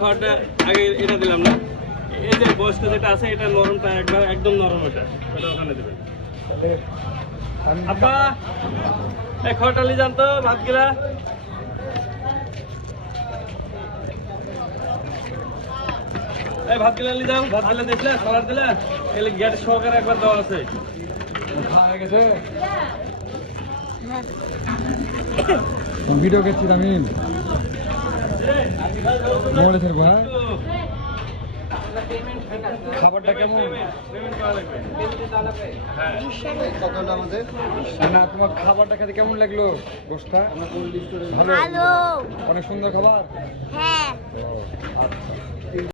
খাবারটা আগে এটা দিলাম না, এই যে বয়সটা যেটা আছে এটা নরমটা একদম নরম, ওটা ওখানে দেবেন। আব্বা এই খাবারটা নিয়ে যান তো, ভাত গিলা। এই ভাত গিলা নিয়ে যাও, ভাত গিলা দেখলে খাবার দিলে এলে গ্যাস সহকারে একবার দেওয়া আছে। খাওয়া গেছে ভিডিও করছি আমি মোবাইলে ছাড়বো। হ্যাঁ, খাবারটা কেমন? না, তোমার খাবারটা খেতে কেমন লাগলো? গোশটা ভালো, অনেক সুন্দর খাবার। হ্যাঁ।